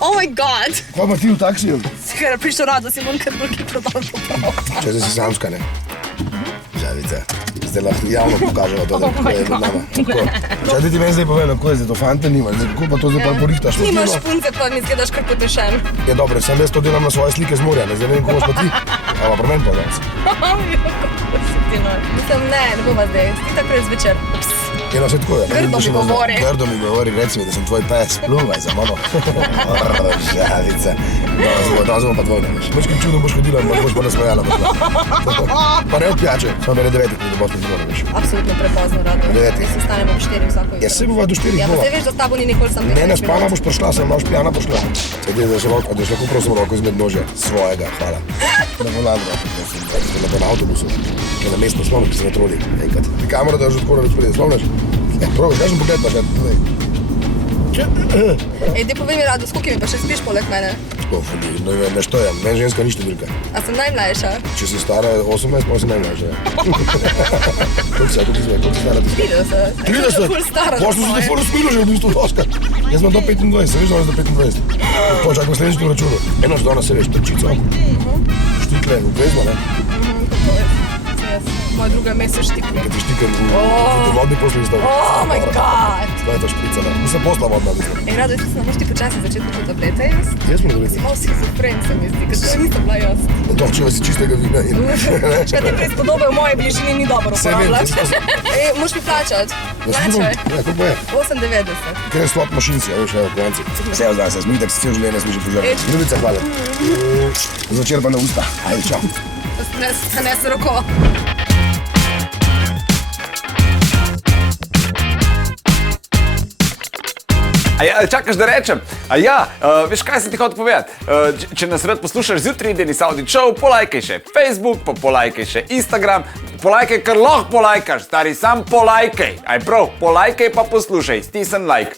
Oh my god. Kaj pa ti v taksiju? Ker prišel rad, da si bom kar drugi prodal poprav. Če si samska, ne? Žavice. Zdaj lahko javno pokažemo to, da je med nama. Če ti meni zdaj povem, kako je zdaj to fante nima, kako pa to zdaj pa porihtaš? Nimaš punce, pa mi izgledaš kar potešen. Je dobro, sem jaz to delam na svoje slike z morja, ne zdaj ne vem, kako boš pa ti. Ama pri meni pa danes. Mislim, ne bova zdaj, ti tako res večer. Eno se tako je. Grdo mi govori. Grdo mi govori, reci mi, da sem tvoj pes, pluvaj za mano. Žavice. Danes bomo pa dvojne, veš. Veš, kaj čudno boš hodila, boš pa nasmejala. Pa ne odpijače, samo bere 9, da boš ne zgodila, veš. Absolutno prepozno, Rado. 9. Mi se stanemo v 4 vsako jutro. Ja, se bova do 4 Ja, pa bova. zdaj veš, da s tabo ni nikoli sam. Ne, ne, spana boš prišla, sem imaš pijana prišla. Sedaj, da še lahko prosim roko izmed nože svojega, hvala. Da bo ladro, da bo na avtobusu, ki je na mestno spomniš, ki se ne troli. Kamera da že odkora več pride, spomniš? Probaš, kakšen pogled imaš, Ej, ti povej mi, Rado, s koliko mi pa še spiš poleg mene? ne štojem, meni ženska ni številka. A sem najmlajša? Če si stara 18, pa si najmlajša. Koliko si stara ti? 30. 30? Ful stara. Pošto si te ful uspilo že v bistvu doska. Jaz imam do 25, se veš, da imam do 25. Počakaj, naslednjič to računu. Eno že danes se veš, pečico. Štikle, obvezno, ne? Moja druga mesto štikle. Kad ti štiker v vodni posli izstavi. Oh my god! To je to šprica, ne? Mislim, posla vodna, mislim. Ej, Rado, jaz mislim, da moš ti počasi začeti po tablete jesti. Jaz smo dobili. Malo schizofren se mi zdi, ker to nisem bila jaz. Točiva si čistega vina in... Kaj te prispodobe v moje bližini ni dobro Se vem, uporabljati. Ej, moš mi plačati. Plačaj. Ja, kako je? 8,90. Ker je slot mašinci, veš, evo, kovanci. Vse zdaj se, smo itak cel življenje smo že požarili. Ljubica, hvala. Zvečer pa na usta. Ajde, čau. Zanes roko. Čakaš, da rečem? Veš, kaj sem ti hotel povedati? Če nas rad poslušaš zjutraj, Deni Saudi Show, polajkaj še Facebook, pa polajkaj še Instagram, polajkaj, kar lahko polajkaš, stari, sam polajkaj. Aj prav, polajkaj pa poslušaj, stisni like.